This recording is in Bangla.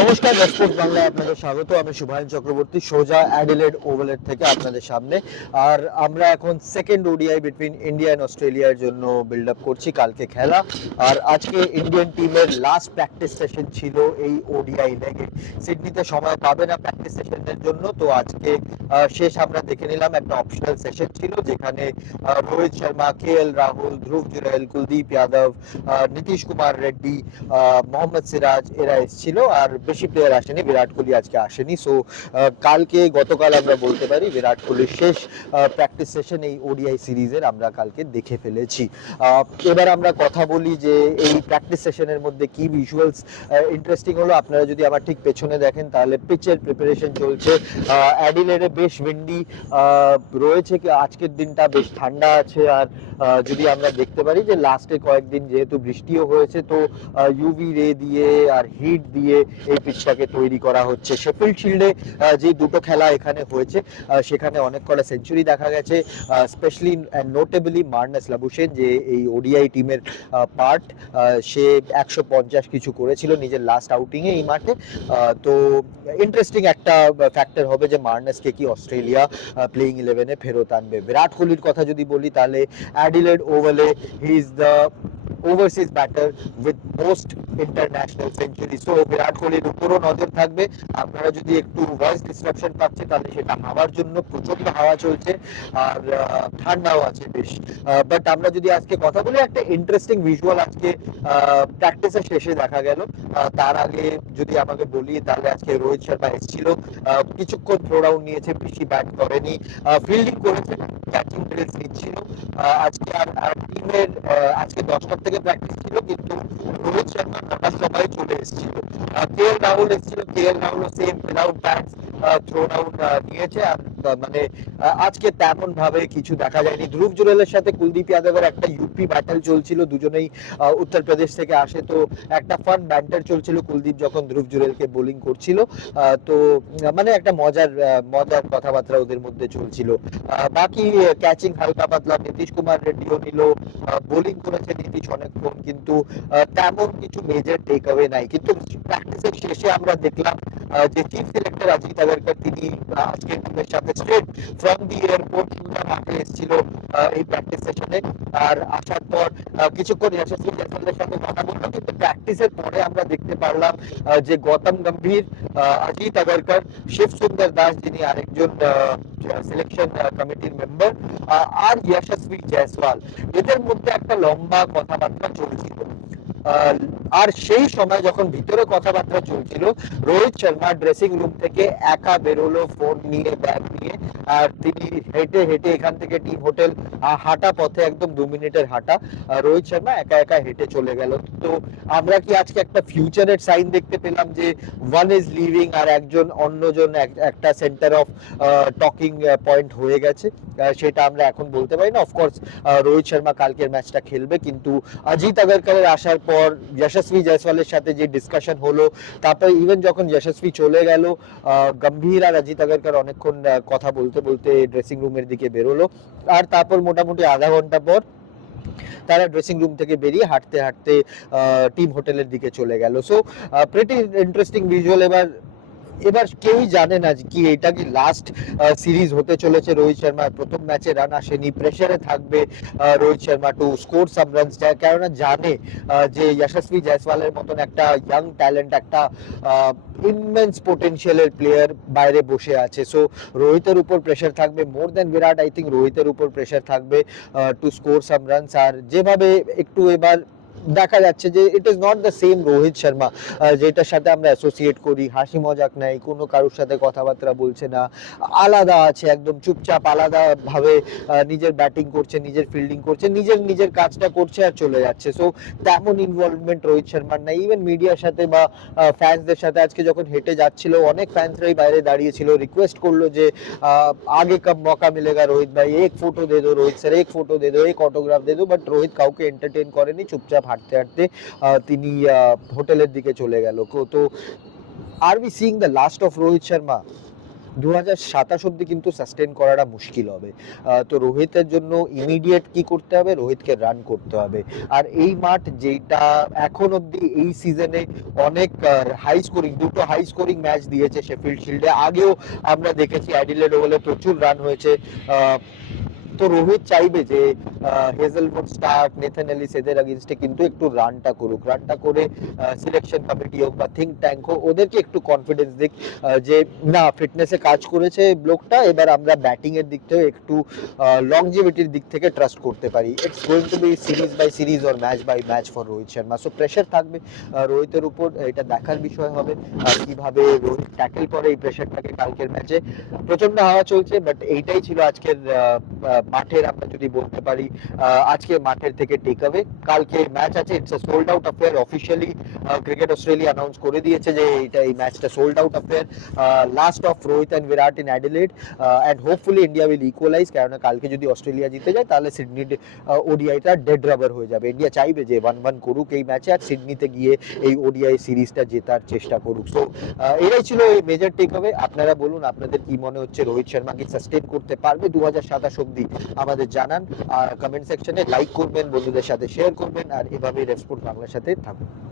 নমস্কার রেসপন্স বাংলায় আপনাদের স্বাগত। আমি শুভায়ন চক্রবর্তী, সোজা অ্যাডিলেড ওভালের থেকে আপনাদের সামনে। আর আমরা এখন second ODI between India and অস্ট্রেলিয়ার জন্য বিল্ড আপ করছি কালকে খেলা। আর আজকে ইন্ডিয়ান টিমের লাস্ট প্র্যাকটিস সেশন ছিল এই ওডিআই লেগে সিডনিতে সময় পাবে না প্র্যাকটিস সেশনের জন্য, তো আজকে শেষ আমরা দেখে নিলাম একটা অপশনাল সেশন ছিল, যেখানে রোহিত শর্মা, কে এল রাহুল, ধ্রুব জুরেল কুলদীপ যাদব নীতিশ কুমার রেড্ডি মোহাম্মদ সিরাজ এরা এসেছিল। আর বেশি প্লেয়ার আসেনি, বিরাট কোহলি আজকে আসেনি। সো কালকে, গতকাল আমরা বলতে পারি বিরাট কোহলির শেষ প্র্যাকটিস সেশন এই ওডিআই সিরিজের আমরা কালকে দেখে ফেলেছি। এবার আমরা কথা বলি যে এই প্র্যাকটিস সেশনের মধ্যে কি ভিজুয়ালস ইন্টারেস্টিং হলো। আপনারা যদি আমার ঠিক পেছনে দেখেন, তাহলে পিচের প্রিপারেশন চলছে। অ্যাডিলেডে বেশ উইন্ডি রয়েছে আজকের দিনটা বেশ ঠান্ডা আছে। আর যদি আমরা দেখতে পারি যে লাস্টে কয়েকদিন যেহেতু বৃষ্টিও হয়েছে, তো ইউভি রে দিয়ে আর হিট দিয়ে পিচটাকে তৈরি করা হচ্ছে। শেফিল্ড শিল্ডে যে দুটো খেলা এখানে হয়েছে সেখানে অনেক কটা সেঞ্চুরি দেখা গেছে স্পেশালি নোটেবলি মার্নাস লাবুসেন যে এই ওডিআই টিমের পার্ট সে একশো পঞ্চাশ কিছু করেছিল নিজের লাস্ট আউটিংয়ে এই মাঠে। তো ইন্টারেস্টিং একটা ফ্যাক্টর হবে যে মার্নাসকে কি অস্ট্রেলিয়া প্লেইং ইলেভেনে ফেরত আনবে। বিরাট কোহলির কথা যদি বলি, তাহলে Adelaide ওভালে he is the overseas batter with most international century so Virat কোহলির উপরও নজর থাকবে। আপনারা যদি একটু ভয়েস ডিস্ট্রাকশন পাচ্ছে তাহলে সেটা হাওয়ার জন্য প্রচণ্ড হাওয়া চলছে আর ঠান্ডাও আছে বেশ। বাট আমরা যদি আজকে কথা বলি, একটা ইন্টারেস্টিং ভিজুয়াল আজকে প্র্যাকটিসের শেষে দেখা গেল। তার আগে যদি আমাকে বলি তাহলে আজকে রোহিত শর্মা এসেছিল। কিছুক্ষণ থ্রো ডাউন নিয়েছে, বেশি ব্যাট করেনি। ফিল্ডিং করেছে ক্যাচিং ড্রিলস নিচ্ছিল। আজকে আর টিমের আজকে দশটার থেকে প্র্যাকটিস ছিল কিন্তু রোহিত শর্মা নটার সময় চলে এসেছিল কে এল রাহুল এসেছিল K L Rahul same without down আর মানে আজকে তেমন ভাবে কিছু দেখা যায়নি। ধ্রুব জুরেলের সাথে কুলদীপ যাদবের একটা ইউপি ব্যাটেল চলছিল। দুজনেই উত্তরপ্রদেশ থেকে আসে। তো একটা ফান ব্যান্টার চলছিল কুলদীপ যখন ধ্রুব জুরেলকে বোলিং করছিল। তো মানে একটা মজার মজার কথাবার্তা ওদের মধ্যে চলছিল। বাকি ক্যাচিং হালকা পাতলা। নীতিশ কুমার রেড্ডিও নিল। বোলিং করেছে নীতিশ অনেকক্ষণ। কিন্তু তেমন কিছু মেজর টেক নাই। কিন্তু প্র্যাকটিসের শেষে আমরা দেখলাম যে চিফ সিলেক্টর অজিত আগরকর তিনি আজকে টিমের সাথে স্ট্রেট ফ্রম দি এয়ারপোর্ট সোজা মাঠে এসেছিল এই প্র্যাকটিস সেশনে আর আসার পর কিছুক্ষণ যশস্বী জয়সওয়ালের সাথে কথা বলল কিন্তু প্র্যাকটিসের পরে আমরা দেখতে পারলাম যে গৌতম গম্ভীর অজিত আগরকর শিব সুন্দর দাস যিনি আরেকজন সিলেকশন কমিটির মেম্বার আর যশস্বী জয়সওয়াল। এদের মধ্যে একটা লম্বা কথাবার্তা চলছিল। আর সেই সময় যখন ভিতরে কথাবার্তা চলছিল, রোহিত শর্মা ড্রেসিং রুম থেকে একা বেরোলো ফোন নিয়ে ব্যাগ নিয়ে, আর তিনি হেঁটে হেঁটে এখান থেকে টিম হোটেল হাঁটা পথে একদম দু মিনিটের হাঁটা রোহিত শর্মা একা একা হেঁটে চলে গেল। তো আমরা কি আজকে একটা ফিউচারের সাইন দেখতে পেলাম যে ওয়ান ইজ লিভিং আর একজন অন্যজন এক- একটা সেন্টার অফ টকিং পয়েন্ট হয়ে গেছে। সেটা আমরা এখন বলতে পারি না। অফকোর্স রোহিত শর্মা কালকের ম্যাচটা খেলবে, কিন্তু অজিত আগরকরের আসার পর যশস্বী জয়সওয়ালের সাথে যে ডিসকাশন হলো, তারপর ইভেন যখন যশস্বী চলে গেল গম্ভীর আর অজিত আগরকার অনেকক্ষণ কথা বলতে বলতে ড্রেসিং রুমের দিকে বেরোলো। আর তারপর মোটামুটি আধা ঘণ্টা পর তারা ড্রেসিং রুম থেকে বেরিয়ে হাঁটতে হাঁটতে টিম হোটেলের দিকে চলে গেল। সো প্রেটি ইন্টারেস্টিং ভিজুয়াল এবার এবার কেউই জানে না কি, এটা কি লাস্ট সিরিজ হতে চলেছে রোহিত শর্মার প্রথম ম্যাচে রান আসেনি প্রেসারে থাকবে Rohit Sharma to score some runs কেননা জানে যে যশস্বী জয়সওয়ালের মতন একটা ইয়াং ট্যালেন্ট একটা ইনমেন্স পোটেনশিয়ালের প্লেয়ার বাইরে বসে আছে। সো রোহিতের উপর প্রেশার থাকবে। মোর দেন বিরাট আই থিঙ্ক রোহিতের উপর প্রেশার থাকবে টু স্কোর সাম রানস আর যেভাবে একটু এবার দেখা যাচ্ছে যে it is not the same Rohit Sharma যেটার সাথে আমরা অ্যাসোসিয়েট করি, হাসি মজাক নাই, কোনো কারোর সাথে কথাবার্তা বলছে না, আলাদা আছে, একদম চুপচাপ আলাদাভাবে নিজের ব্যাটিং করছে, নিজের ফিল্ডিং করছে, নিজের নিজের কাজটা করছে আর চলে যাচ্ছে। সো তেমন ইনভলভমেন্ট রোহিত শর্মার নাই। ইভেন মিডিয়ার সাথে বা ফ্যান্সদের সাথে আজকে যখন হেঁটে যাচ্ছিল, অনেক ফ্যান্সরাই বাইরে দাঁড়িয়েছিল রিকোয়েস্ট করল যে আগে কব মৌকা মিলেগা রোহিত ভাই, এক ফটো দে দো রোহিত স্যার এক ফটো দে দো, এক অটোগ্রাফ দে দো বাট রোহিত কাউকে এন্টারটেন করেনি, চুপচাপ হাঁটতে হাঁটতে তিনি হোটেলের দিকে চলে গেল। তো are we seeing the last of Rohit Sharma দু হাজার সাতাশ অব্দি কিন্তু সাস্টেন করাটা মুশকিল হবে। তো রোহিতের জন্য ইমিডিয়েট কি করতে হবে? রোহিতকে রান করতে হবে। আর এই মাঠ যেটা এখন অব্দি এই সিজনে অনেক হাই স্কোরিং দুটো হাই স্কোরিং ম্যাচ দিয়েছে শেফিল্ড শিল্ডে আগেও আমরা দেখেছি অ্যাডিলেড ওভালে প্রচুর রান হয়েছে। তো রোহিত চাইবে যে হেজেলমুড স্টার্ক নেথন এলিস এদের আগেনস্টে কিন্তু একটু রানটা করুক। রানটা করে সিলেকশন কমিটি হোক বা থিঙ্ক ট্যাঙ্ক হোক, ওদেরকে একটু কনফিডেন্স দিক যে না ফিটনেসে কাজ করেছে ব্লকটা এবার আমরা ব্যাটিং এর দিক থেকে একটু লংজিভিটির দিক থেকে ট্রাস্ট করতে পারি। It's going to be series by series or match by match for Rohit Sharma so pressure থাকবে রোহিতের উপর, এটা দেখার বিষয় হবে কীভাবে রোহিত ট্যাকেল করে এই প্রেশারটাকে কালকের ম্যাচে প্রচণ্ড হাওয়া চলছে বাট এইটাই ছিল আজকের মাঠের আমরা যদি বলতে পারি আজকে মাঠের থেকে টেক অ্যাওয়ে কালকে ম্যাচ আছে it's sold out affair officially cricket Australia announce করে দিয়েছে যে এটা এই ম্যাচটা sold out affair last of Rohit and Virat in Adelaide and hopefully India will equalise কেননা কালকে যদি অস্ট্রেলিয়া জিতে যায়, তাহলে সিডনি ওডিআইটা ডেড রাবার হয়ে যাবে। ইন্ডিয়া চাইবে যে ওয়ান ওয়ান করুক এই ম্যাচে আর সিডনিতে গিয়ে এই ওডিআই সিরিজটা জেতার চেষ্টা করুক। সো এটাই ছিল এই মেজর টেক হবে আপনারা বলুন, আপনাদের কি মনে হচ্ছে? রোহিত শর্মা কি সাস্টেন করতে পারবে? দু হাজার সাতাশ অব্দি আমাদের জানান আর কমেন্ট সেকশনে লাইক করবেন, বন্ধুদের সাথে শেয়ার করবেন আর এভাবেই রেসপোর্ট বাংলার সাথে থাকুন।